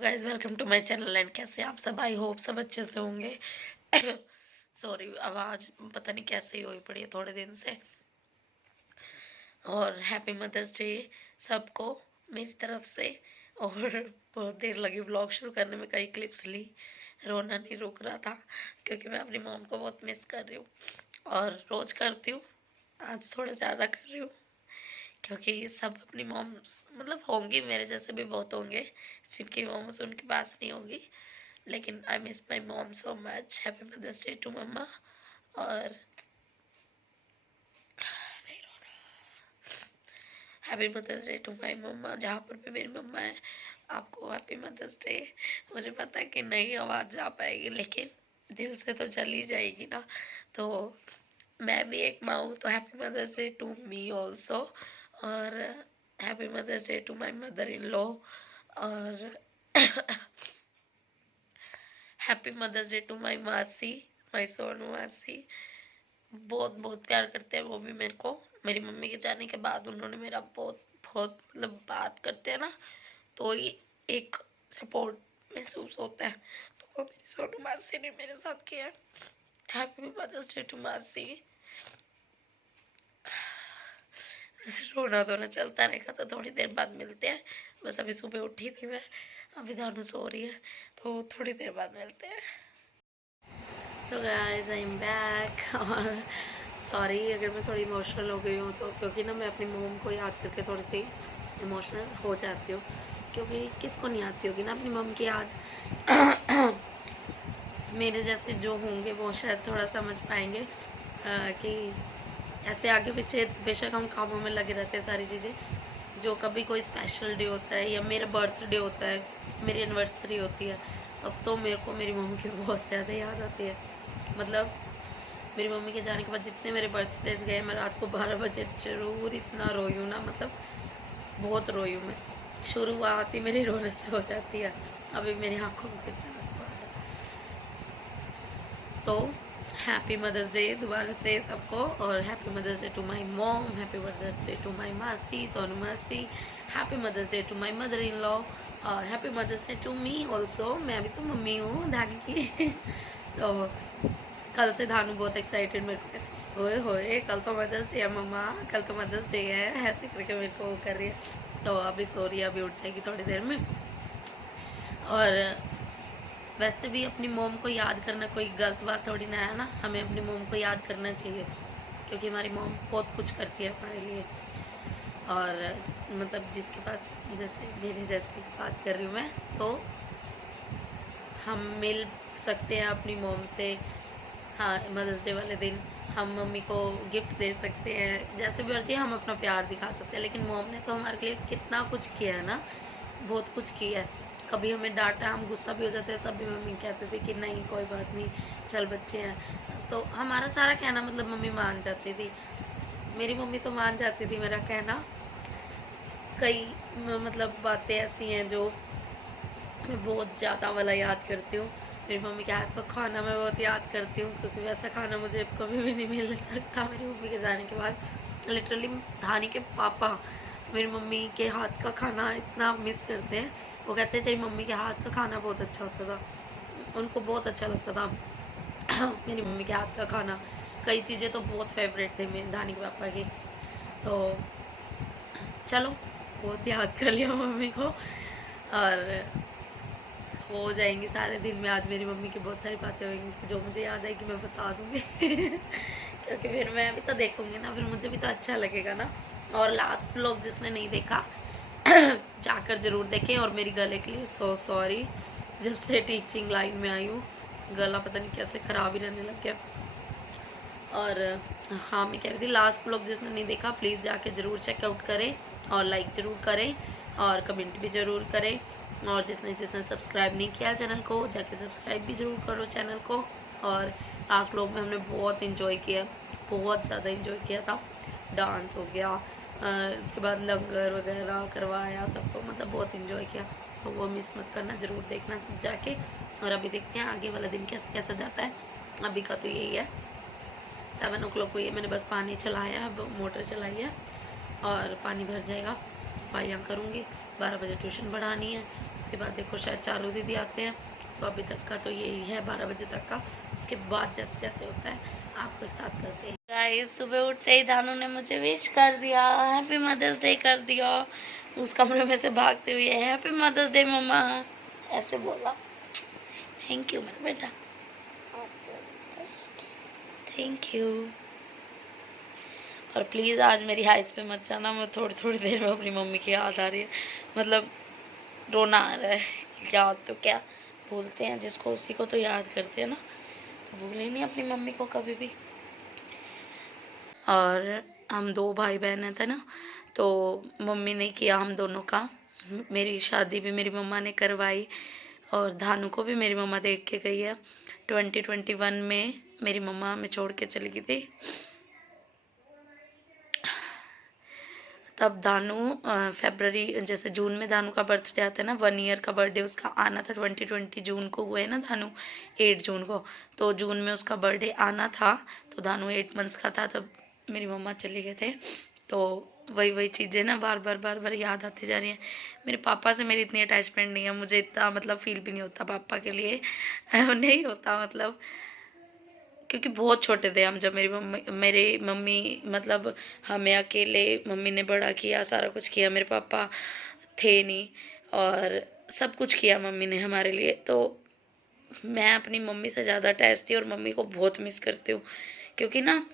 Guys welcome to my channel and कैसे आप सब। आई होप सब अच्छे से होंगे। सॉरी आवाज़ पता नहीं कैसे ही हुई पड़ी है थोड़े दिन से। और हैप्पी मदर्स डे सबको मेरी तरफ से। और बहुत देर लगी व्लॉग शुरू करने में, कई क्लिप्स ली, रोना नहीं रुक रहा था क्योंकि मैं अपनी मॉम को बहुत मिस कर रही हूँ। और रोज़ करती हूँ, आज थोड़ा ज़्यादा कर रही हूँ क्योंकि सब अपनी मॉम्स मतलब होंगी, मेरे जैसे भी बहुत होंगे जिनकी मॉम्स उनके पास नहीं होगी, लेकिन I miss my mom so much. Happy mother's day to मम्मा। और happy mother's day to my मम्मा, जहाँ पर भी मेरी मम्मा है आपको हैप्पी मदर्स डे। मुझे पता है कि नहीं आवाज़ जा पाएगी लेकिन दिल से तो चली जाएगी ना। तो मैं भी एक माँ हूँ, तो happy mother's day to me also. और happy mother's day to my mother in law. और happy mother's day to my मासी, माई सोनू मासी। बहुत बहुत प्यार करते हैं वो भी मेरे को। मेरी मम्मी के जाने के बाद उन्होंने मेरा बहुत बहुत मतलब बात करते हैं ना, तो ये एक सपोर्ट महसूस होता है। तो वो मेरी सोनू मासी ने मेरे साथ किया है। हैप्पी मदर्स डे टू मासी। रोना धोना चलता रहेगा तो थोड़ी देर बाद मिलते हैं। बस अभी सुबह उठी थी मैं, अभी धानु सो रही है, तो थोड़ी देर बाद मिलते हैं। So guys I am back. और सॉरी अगर मैं थोड़ी इमोशनल हो गई हूँ तो, क्योंकि ना मैं अपनी मोम को याद करके थोड़ी सी इमोशनल हो जाती हूँ। क्योंकि किसको नहीं आती होगी ना अपनी मम की याद। मेरे जैसे जो होंगे वो शायद थोड़ा समझ पाएंगे कि ऐसे आगे पीछे बेशक हम कामों में लगे रहते हैं सारी चीज़ें, जो कभी कोई स्पेशल डे होता है या मेरा बर्थडे होता है, मेरी एनिवर्सरी होती है, अब तो मेरे को मेरी मम्मी की बहुत ज़्यादा याद आती है। मतलब मेरी मम्मी के जाने के बाद जितने मेरे बर्थडेज गए, मैं रात को 12 बजे जरूर इतना रोई हूँ ना, मतलब बहुत रोई हूँ मैं। शुरुआत ही मेरी रोने से हो जाती है। अभी मेरी आंखों में फिर से आंसू आ रहे हैं। तो हैप्पी मदर्स डे दोबारा से सबको। और happy mother's day to my mom, happy mother's day to my मासी सोनू मासी, happy mother's day to my mother in law, और happy mother's day to me also. मैं भी तो मम्मी हूँ धानी की। तो कल से धानु बहुत एक्साइटेड मेरे को, होए होए कल तो मदर्स डे है मम्मा, कल तो मदर्स डे है, ऐसे करके मेरे को वो कर रही है। तो अभी सो रही है, अभी उठ जाएगी थोड़ी देर में। और वैसे भी अपनी मोम को याद करना कोई गलत बात थोड़ी ना है ना, हमें अपनी मोम को याद करना चाहिए क्योंकि हमारी मोम बहुत कुछ करती है हमारे लिए। और मतलब जिसके पास जैसे मेरी जैसी बात कर रही हूँ मैं, तो हम मिल सकते हैं अपनी मोम से। हाँ मदर्स डे वाले दिन हम मम्मी को गिफ्ट दे सकते हैं, जैसे भी मर्जी हम अपना प्यार दिखा सकते हैं। लेकिन मोम ने तो हमारे लिए कितना कुछ किया है ना, बहुत कुछ किया है। कभी हमें डांटा, हम गुस्सा भी हो जाते हैं, तब भी मम्मी कहते थे कि नहीं कोई बात नहीं, चल बच्चे हैं। तो हमारा सारा कहना मतलब मम्मी मान जाती थी। मेरी मम्मी तो मान जाती थी मेरा कहना। कई मतलब बातें ऐसी हैं जो मैं बहुत ज़्यादा वाला याद करती हूँ। मेरी मम्मी के हाथ का खाना मैं बहुत याद करती हूँ क्योंकि वैसा खाना मुझे कभी भी नहीं मिल सकता मेरी मम्मी के जाने के बाद। लिटरली धानी के पापा मेरी मम्मी के हाथ का खाना इतना मिस करते हैं। वो कहते हैं तेरी मम्मी के हाथ का खाना बहुत अच्छा होता था, उनको बहुत अच्छा लगता था मेरी मम्मी के हाथ का खाना। कई चीज़ें तो बहुत फेवरेट थे मेरे धानी के पापा की। तो चलो बहुत याद कर लिया मम्मी को, और हो जाएंगी सारे दिन में। आज मेरी मम्मी की बहुत सारी बातें होंगी जो मुझे याद है कि मैं बता दूंगी क्योंकि फिर मैं भी तो देखूंगी ना, फिर मुझे भी तो अच्छा लगेगा ना। और लास्ट व्लॉग जिसने नहीं देखा जाकर जरूर देखें। और मेरी गले के लिए सो सॉरी, जब से टीचिंग लाइन में आई हूँ गला पता नहीं कैसे ख़राब ही रहने लग गया। और हाँ मैं कह रही थी लास्ट व्लॉग जिसने नहीं देखा प्लीज़ जाके ज़रूर चेकआउट करें और लाइक ज़रूर करें और कमेंट भी ज़रूर करें। और जिसने जिसने सब्सक्राइब नहीं किया चैनल को जाके सब्सक्राइब भी ज़रूर करो चैनल को। और लास्ट व्लॉग में हमने बहुत इन्जॉय किया, बहुत ज़्यादा इन्जॉय किया था। डांस हो गया, इसके बाद लंगर वगैरह करवाया सबको, मतलब बहुत इन्जॉय किया। तो वो मिस मत करना, ज़रूर देखना सब जाके। और अभी देखते हैं आगे वाला दिन कैसा कैसा जाता है। अभी का तो यही है, 7 o'clock हुई है, मैंने बस पानी चलाया है, मोटर चलाई है और पानी भर जाएगा, सफाइयाँ करूँगी। 12 बजे ट्यूशन पढ़ानी है, उसके बाद देखो शायद चारों दीदी आते हैं, तो अभी तक का तो यही है 12 बजे तक का। उसके बाद जैसे जैसे होता है आपके साथ करते हैं। गाइस सुबह उठते ही दानू ने मुझे विश कर दिया, हैप्पी मदर्स डे कर दिया। उस कमरे में से भागते हुए हैप्पी मदर्स डे मम्मा ऐसे बोला। थैंक यू मेरा बेटा, थैंक यू। और प्लीज़ आज मेरी हाइस पे मत जाना, मैं थोड़ी थोड़ी देर में अपनी मम्मी की याद आ रही है, मतलब रोना आ रहा है। याद तो क्या भूलते हैं, जिसको उसी को तो याद करते हैं ना, तो भूले नहीं अपनी मम्मी को कभी भी। और हम 2 भाई बहन थे ना, तो मम्मी ने किया हम दोनों का। मेरी शादी भी मेरी मम्मा ने करवाई और धानु को भी मेरी मम्मा देख के गई है। 2021 में मेरी मम्मा हमें छोड़ के चली गई थी। तब दानू फरवरी जैसे जून में दानू का बर्थडे आता है ना, 1 ईयर का बर्थडे उसका आना था। 2020 जून को हुआ है ना दानू, 8 जून को, तो जून में उसका बर्थडे आना था। तो दानू 8 मंथ्स का था तब मेरी मम्मा चले गए थे। तो वही चीज़ें ना बार बार याद आती जा रही हैं। मेरे पापा से मेरी इतनी अटैचमेंट नहीं है, मुझे इतना मतलब फील भी नहीं होता पापा के लिए नहीं होता, मतलब क्योंकि बहुत छोटे थे हम जब मेरी मम्मी मतलब हमें अकेले मम्मी ने बड़ा किया, सारा कुछ किया, मेरे पापा थे नहीं और सब कुछ किया मम्मी ने हमारे लिए। तो मैं अपनी मम्मी से ज़्यादा अटैच थी और मम्मी को बहुत मिस करती हूँ, क्योंकि ना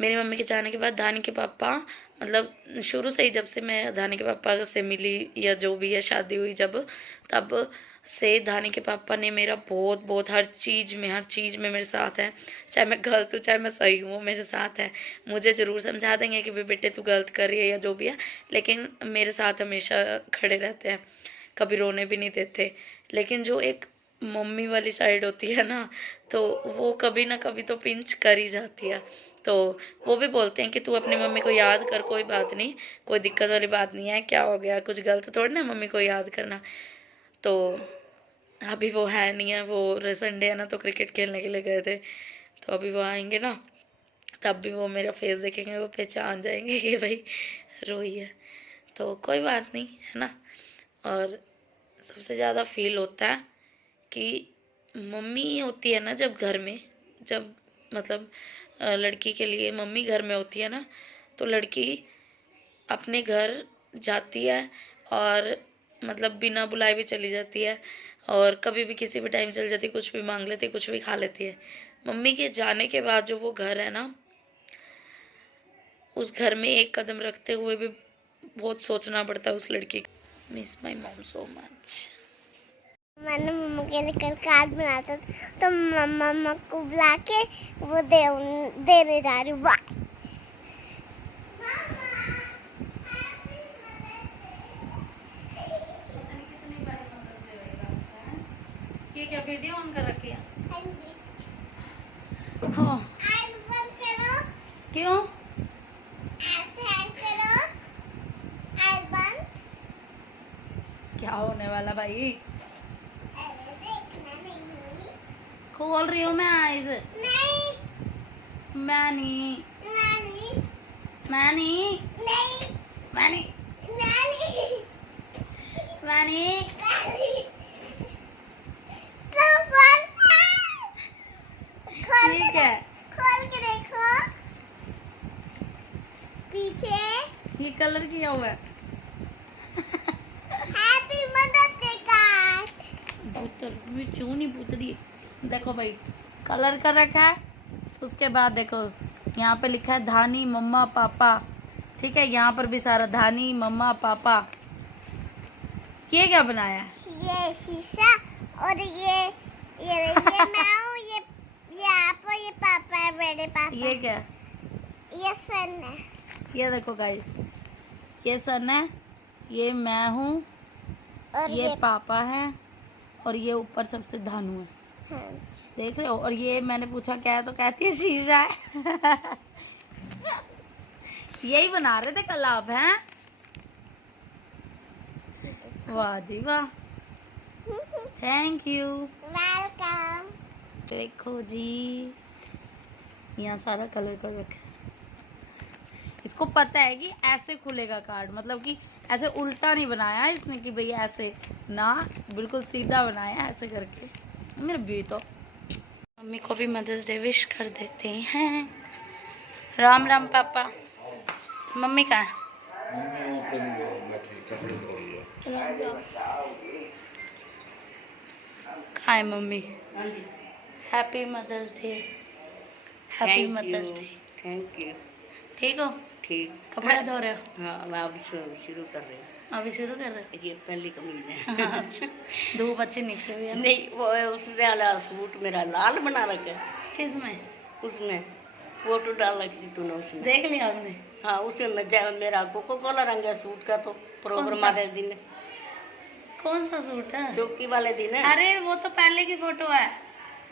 मेरी मम्मी के जाने के बाद धानी के पापा मतलब शुरू से ही जब से मैं धानी के पापा से मिली या जो भी है शादी हुई जब, तब से धानी के पापा ने मेरा बहुत हर चीज़ में मेरे साथ है। चाहे मैं गलत हूँ चाहे मैं सही हूँ, मेरे साथ है। मुझे ज़रूर समझा देंगे कि बेटे तू गलत कर रही है या जो भी है, लेकिन मेरे साथ हमेशा खड़े रहते हैं, कभी रोने भी नहीं देते। लेकिन जो एक मम्मी वाली साइड होती है ना, तो वो कभी ना कभी तो पिंच कर ही जाती है। तो वो भी बोलते हैं कि तू अपनी मम्मी को याद कर, कोई बात नहीं, कोई दिक्कत वाली बात नहीं है, क्या हो गया, कुछ गलत थोड़ी ना मम्मी को याद करना। तो अभी वो है नहीं है, वो संडे है ना तो क्रिकेट खेलने के लिए गए थे, तो अभी वो आएंगे ना तब भी वो मेरा फेस देखेंगे, वो पहचान जाएंगे कि भाई रोई है। तो कोई बात नहीं है ना। और सबसे ज़्यादा फील होता है कि मम्मी होती है ना जब घर में, जब मतलब लड़की के लिए मम्मी घर में होती है ना, तो लड़की अपने घर जाती है और मतलब बिना बुलाए भी चली जाती है और कभी भी किसी भी टाइम चली जाती है, कुछ भी मांग लेती है, कुछ भी खा लेती है। मम्मी के जाने के बाद जो वो घर है ना, उस घर में एक कदम रखते हुए भी बहुत सोचना पड़ता है उस लड़की को। Miss my mom so much. मैंने मम्मा के लिए कल कार्ड बनाया था, तो मम्मा को बुला के वो देने जा रही हूँ। बाय। ये क्या वीडियो ऑन कर रखी है? हाँ जी। हाँ। आइज बंद करो। क्यों? ऐसे हैंड करो। आइज बंद। क्या होने वाला भाई? अरे देखना नहीं। खोल रही हूँ मैं आइज। नहीं। मैं नहीं। नहीं। मैं नहीं। नहीं। मैं नहीं। नहीं। मैं नहीं। नहीं। तो बंद है। ठीक है। खोल के देखो पीछे। ये कलर किया हुआ है। Happy mother's day card. भूतल मैं क्यों नहीं भूत रही? देखो भाई कलर कर रखा है, उसके बाद देखो यहाँ पे लिखा है धानी मम्मा पापा, ठीक है, यहाँ पर भी सारा धानी मम्मा पापा। ये क्या बनाया है? ये शीशा और ये मैं हूँ, ये आप और ये पापा है, मेरे पापा। ये क्या? ये सन है। ये देखो गाइस, ये सन है, ये मैं हूँ और ये पापा है और ये ऊपर सबसे धानु है। हाँ। देख रहे हो? और ये मैंने पूछा क्या है तो कहती है शीशा है। यही बना रहे थे कल आप, हैं? वाह जी वाह, थैंक यू, वेलकम। देखो जी यहाँ सारा कलर कर रखा है। इसको पता है कि ऐसे खुलेगा कार्ड, मतलब कि ऐसे उल्टा नहीं बनाया इसने कि भाई ऐसे ना बिल्कुल सीधा बनाया ऐसे करके मेरा भी। तो मम्मी को भी मदर्स डे विश कर देते हैं। राम राम पापा। मम्मी कहाँ है? राम राम। कहाँ है mummy? Happy mother's day. Happy mother's day. Thank you. ठीक हो? ठीक। कपड़े धो रहे हो? हाँ, मैं अब शुरू कर रही हूँ। अभी शुरू कर रहे हो? ये पहली कमीज है। अच्छा, धूप अच्छी निकली हुई है। नहीं, वो उसने वाला सूट मेरा लाल बना रखा है। किसमें? उसमें फोटो डाल रखी थी तूने उसमें। देख लिया आपने? हाँ, उसमें मेरा कोको कोला रंग है सूट का। तो प्रोग्राम वाले दिन। कौन सा सूट है? चौकी वाले दिन है। अरे वो तो पहले की फोटो है।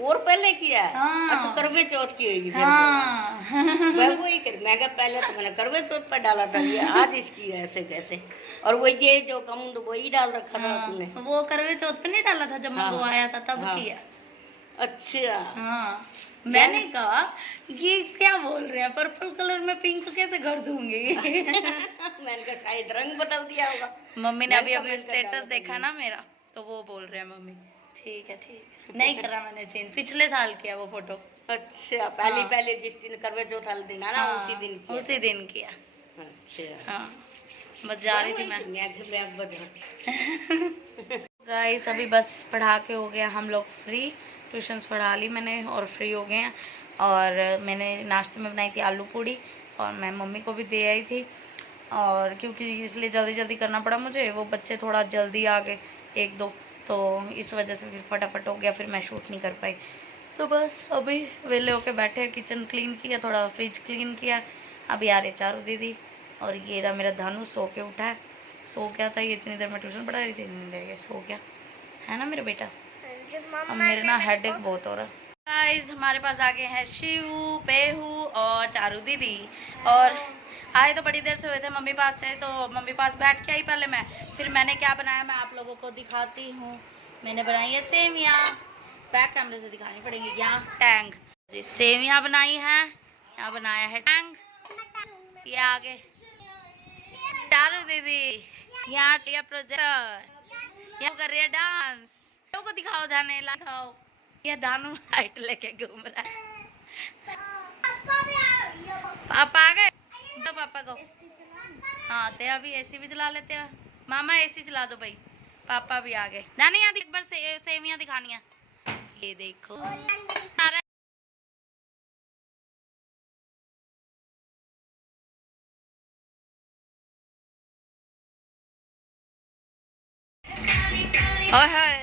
और पहले किया है? हाँ। अच्छा, करवे चौथ की होगी फिर। हाँ। मैं वही कर, मैं कहा पहले तो मैंने करवे चौथ पर डाला था, ये आज इसकी है ऐसे कैसे। और वो ये जो कम तो वही डाल रखा था तुमने। वो करवे चौथ पे नहीं डाला था जब हाँ। वो आया था तब हाँ। किया। अच्छा। हाँ, मैंने कहा ये क्या बोल रहे हैं, पर्पल कलर में पिंक कैसे कर दूंगी। मैंने कहा शायद रंग बदल दिया होगा। मम्मी ने अभी अभी स्टेटस देखा ना मेरा, तो वो बोल रहे हैं मम्मी ठीक है ठीक है। नहीं करा मैंने चेंज, पिछले साल किया वो फोटो। अच्छा, पहले जिस दिन करवे चौथ वाले दिन है ना, उसी दिन किया। उसी दिन किया। अच्छा। हाँ, बस जा रही थी मैं। बैग बजा। गाइस अभी बस पढ़ा के हो गया हम लोग फ्री। ट्यूशन्स पढ़ा ली मैंने और फ्री हो गए हैं। और मैंने नाश्ते में बनाई थी आलू पूड़ी और मैं मम्मी को भी दे आई थी। और क्योंकि इसलिए जल्दी जल्दी करना पड़ा मुझे, वो बच्चे थोड़ा जल्दी आ गए एक दो, तो इस वजह से फिर फटाफट हो गया, फिर मैं शूट नहीं कर पाई। तो बस अभी वेले होके बैठे हैं, किचन क्लीन किया, थोड़ा फ्रिज क्लीन किया। अभी आ रहे चारू दीदी और ये रहा मेरा धानु सो के उठा है। सो गया था ये, इतनी देर में ट्यूशन पढ़ा रही थी, इतनी देर ये सो गया है ना मेरा बेटा। अब मेरे ना हेडेक बहुत हो रहा है। गाइस हमारे पास आ गए हैं शिवू, पेहू और चारू दीदी। और आए तो बड़ी देर से हुए थे मम्मी पास से, तो मम्मी पास बैठ के आई पहले मैं। फिर मैंने क्या बनाया मैं आप लोगों को दिखाती हूँ। मैंने बनाई है सेवियाँ, बैक कैमरे से दिखानी पड़ेंगी। यहाँ टैंग सेवियाँ बनाई हैं, यहाँ बनाया है टैंग। ये आगे चारू दीदी, यहाँ चाहिए प्रोजेक्टर, यहाँ कर रही है डांस। को दिखाओ जाने लगाओ। ये दानू हाइट लेके घूम रहा है। पापा आ गए तो पापा को हाँ तो अभी एसी भी चला लेते हैं। मामा एसी चला दो भाई। पापा भी आ गए। नानी यहाँ एक बार सेवियां दिखानी है। ये देखो ओए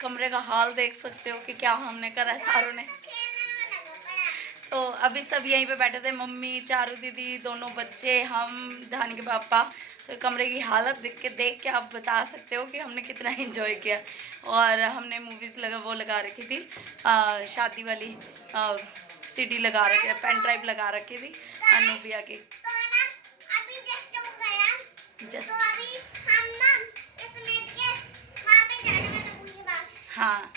कमरे का हाल देख सकते हो कि क्या हमने करा है सारों ने। तो अभी सब यहीं पे बैठे थे, मम्मी, चारू दीदी, दोनों बच्चे, हम, धानी के पापा। तो कमरे की हालत देख के आप बता सकते हो कि हमने कितना एंजॉय किया। और हमने मूवीज़ लगा रखी थी, शादी वाली सीडी लगा रखी, पेन ड्राइव लगा रखी थी अनुबिया की। हाँ,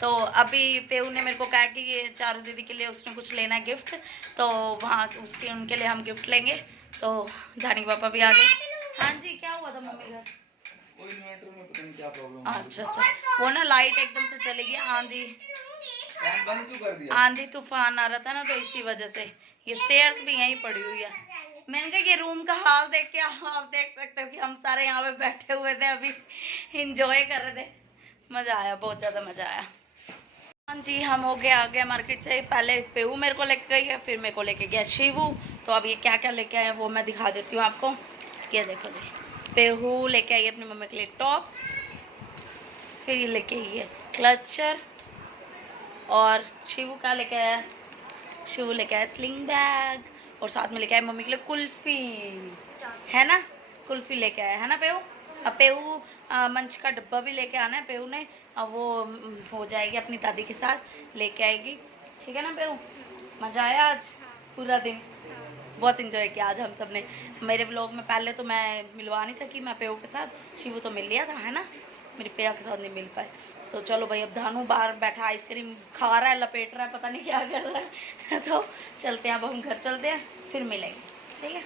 तो अभी पेऊ ने मेरे को कहा कि ये चारू दीदी के लिए उसने कुछ लेना है गिफ्ट, तो वहाँ उनके लिए हम गिफ्ट लेंगे। तो धानी पापा भी आ गए। हाँ जी, क्या हुआ था मम्मी घर? कोई इन्वर्टर में पता नहीं क्या प्रॉब्लम। अच्छा, वो ना लाइट एकदम से चली गई, आंधी बंद क्यों कर दिया? आंधी तूफान आ रहा था ना, तो इसी वजह से ये स्टेयर्स भी यहीं पड़ी हुई है। मैंने कहा ये रूम का हाल देख के आप देख सकते हो कि हम सारे यहाँ पे बैठे हुए थे, अभी इंजॉय कर रहे थे। मजा आया, बहुत ज्यादा मजा आया। हाँ जी, हम हो गए आ गए मार्केट से। पहले पेऊ मेरे को लेके गई है, फिर मेरे को लेके गया शिवू। तो अब ये क्या क्या लेके आए वो मैं दिखा देती हूँ आपको। ये देखो जी, पेहू लेके आई अपनी मम्मी के लिए टॉप, फिर ये लेके आई है क्लचर, और शिवू क्या लेके आया? शिवू लेके आया स्लिंग बैग, और साथ में लेके आया मम्मी के लिए कुल्फी, है ना? कुल्फी लेके आया है ना पेहू? अब पेहू मंच का डब्बा भी लेके आना है पेहू ने, अब वो हो जाएगी अपनी दादी के साथ लेके आएगी, ठीक है ना पेहू? मजा आया आज पूरा दिन, बहुत इंजॉय किया आज हम सब ने। मेरे व्लॉग में पहले तो मैं मिलवा नहीं सकी मैं पेहू के साथ, शिवू तो मिल लिया था, है ना? मेरी पेया के साथ नहीं मिल पाए। तो चलो भाई, अब धानू बाहर बैठा आइसक्रीम खा रहा है, लपेट रहा है, पता नहीं क्या कर रहा है। तो चलते हैं, अब हम घर चलते हैं, फिर मिलेंगे, ठीक है?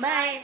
बाय।